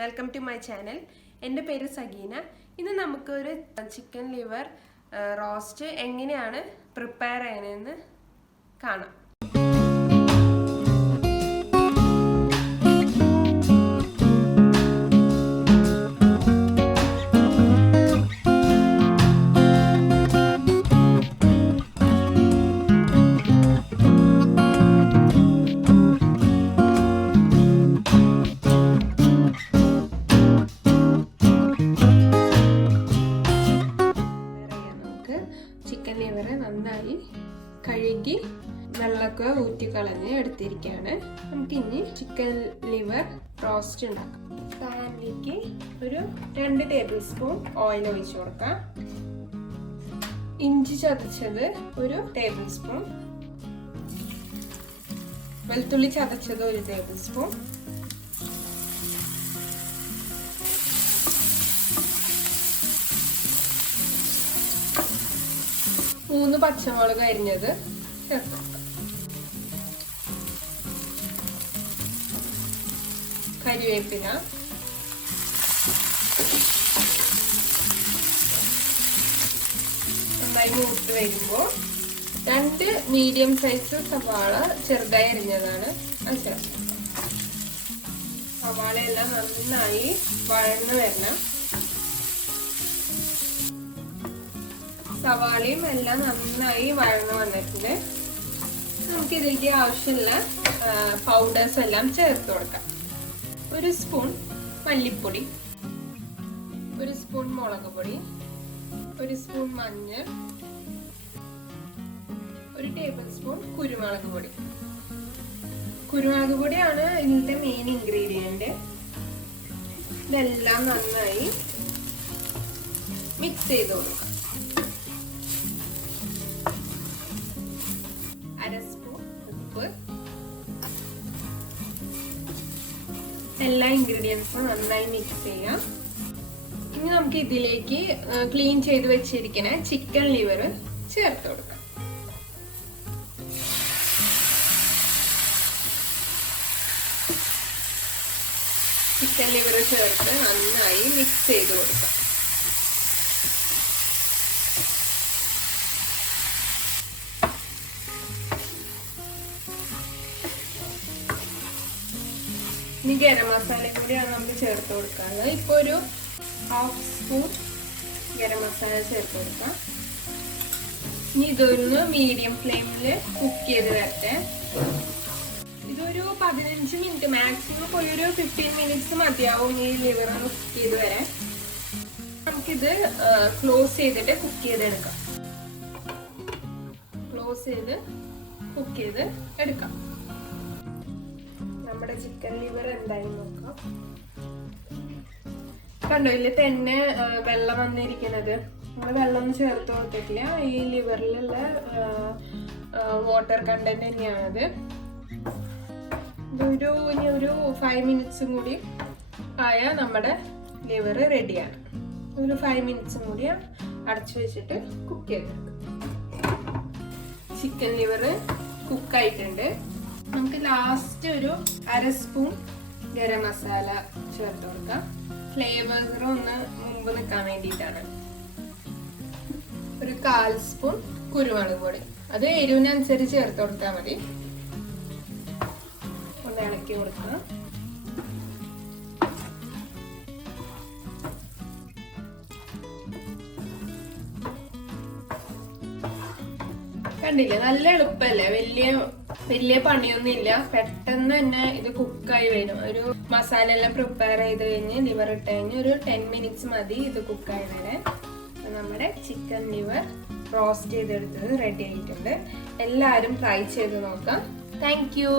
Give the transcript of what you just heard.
Welcome to my channel. എൻ്റെ പേര് സഗീന. ഇന്ന് നമുക്കൊരു ചിക്കൻ ലിവർ റോസ്റ്റ് എങ്ങനെയാണ് പ്രിപ്പയർ ചെയ്യണമെന്ന് കാണാം. ചിക്കൻ ലിവർ നന്നായി കഴുകി വെള്ളമൊക്കെ ഊറ്റിക്കളഞ്ഞ് എടുത്തിരിക്കുകയാണ്. നമുക്കിനി ചിക്കൻ ലിവർ റോസ്റ്റ് ഉണ്ടാക്കാം. പാനിലേക്ക് ഒരു 2 ടേബിൾ സ്പൂൺ ഓയിൽ ഒഴിച്ചു കൊടുക്കാം. ഇഞ്ചി ചതച്ചത് 1 ടേബിൾ സ്പൂൺ, വെളുത്തുള്ളി ചതച്ചത് 1 ടേബിൾ സ്പൂൺ, മൂന്ന് പച്ചമുളക് അരിഞ്ഞത് ചേർക്കാം. കരിവേപ്പില, നന്നായി മൂത്ത് വരുമ്പോൾ 2 മീഡിയം സൈസ് സവാള ചെറുതായി അരിഞ്ഞതാണ് അത് ചേർക്കാം. സവാളയെല്ലാം നന്നായി വഴന്നു വരണം. സവാളയും എല്ലാം നന്നായി വഴന്നു വന്നിട്ടുണ്ട്. നമുക്ക് ഇതിലേക്ക് ആവശ്യമുള്ള പൗഡേഴ്സ് എല്ലാം ചേർത്ത് കൊടുക്കാം. 1 സ്പൂൺ മല്ലിപ്പൊടി, 1 സ്പൂൺ മുളക് പൊടി, 1 സ്പൂൺ മഞ്ഞൾ, 1 ടേബിൾ സ്പൂൺ കുരുമുളക് പൊടി. കുരുമുളക് പൊടിയാണ് ഇതിന്റെ മെയിൻ ഇൻഗ്രീഡിയന്റ്. ഇതെല്ലാം നന്നായി മിക്സ് ചെയ്ത് കൊടുക്കാം. 1/2 സ്പൂൺ ഉപ്പ്. എല്ലാ ഇൻഗ്രീഡിയൻസും നന്നായി മിക്സ് ചെയ്യാം. ഇനി നമുക്ക് ഇതിലേക്ക് ക്ലീൻ ചെയ്ത് വെച്ചിരിക്കുന്ന ചിക്കൻ ലിവർ ചേർത്ത് കൊടുക്കാം. ചിക്കൻ ലിവർ ചേർത്ത് നന്നായി മിക്സ് ചെയ്ത് കൊടുക്കാം. ഇനി ഗരം മസാല കൂടിയാണ് നമുക്ക് ചേർത്ത് കൊടുക്കാനുള്ളത്. ഇപ്പോൾ ഒരു 1/2 സ്പൂൺ ഗരം മസാല ചേർത്ത് കൊടുക്കാം. ഇനി ഇതൊന്ന് മീഡിയം ഫ്ലെയിമിൽ കുക്ക് ചെയ്ത് വരട്ടെ. ഇതൊരു 15 മിനിറ്റ്, മാക്സിമം പോയി ഒരു 15 മിനിറ്റ്സ് മതിയാവും ഈ ലിവർ ഒന്ന് കുക്ക് ചെയ്ത് വരാൻ. നമുക്കിത് ക്ലോസ് ചെയ്തിട്ട് കുക്ക് ചെയ്തെടുക്കാം. ക്ലോസ് ചെയ്ത് കുക്ക് ചെയ്ത് എടുക്കാം. നമ്മുടെ ചിക്കൻ ലിവർ എന്തായി നോക്കാം. കണ്ടോ, ഇതിൽ തന്നെ വെള്ളം വന്നിരിക്കുന്നത്. നമ്മൾ വെള്ളം ചേർത്ത് കൊടുത്തിട്ടില്ല. ഈ ലിവറിലുള്ള വാട്ടർ കണ്ടന്റ് തന്നെയാണത്. ഇനി ഒരു 5 മിനിറ്റ്സും കൂടി ആയാൽ നമ്മുടെ ലിവർ റെഡിയാണ്. ഒരു 5 മിനിറ്റ്സും കൂടി അടച്ചു വെച്ചിട്ട് കുക്ക് ചെയ്തെടുക്കാം. ചിക്കൻ ലിവർ കുക്കായിട്ടുണ്ട്. നമുക്ക് ലാസ്റ്റ് ഒരു 1/2 സ്പൂൺ ഗരം മസാല ചേർത്ത് കൊടുക്കാം. ഫ്ലേവർ ഒന്ന് മുമ്പ് നിൽക്കാൻ വേണ്ടിയിട്ടാണ്. ഒരു 1/4 സ്പൂൺ കുരുമുളക് പൊടി, അത് എരിവിനനുസരിച്ച് ചേർത്ത് കൊടുത്താൽ മതി. ഒന്ന് ഇളക്കി കൊടുക്കാം. കണ്ടില്ലേ, നല്ല എളുപ്പല്ലേ, വലിയ പണിയൊന്നും ഇല്ല. പെട്ടെന്ന് തന്നെ ഇത് കുക്കായി വരും. ഒരു മസാല എല്ലാം പ്രിപ്പയർ ചെയ്ത് കഴിഞ്ഞ് ലിവർ ഇട്ട് കഴിഞ്ഞ് ഒരു 10 മിനിറ്റ്സ് മതി ഇത് കുക്കായി വരാൻ. നമ്മുടെ ചിക്കൻ ലിവർ റോസ്റ്റ് ചെയ്തെടുത്തത് റെഡി ആയിട്ടുണ്ട്. എല്ലാവരും ട്രൈ ചെയ്ത് നോക്കാം. Thank you.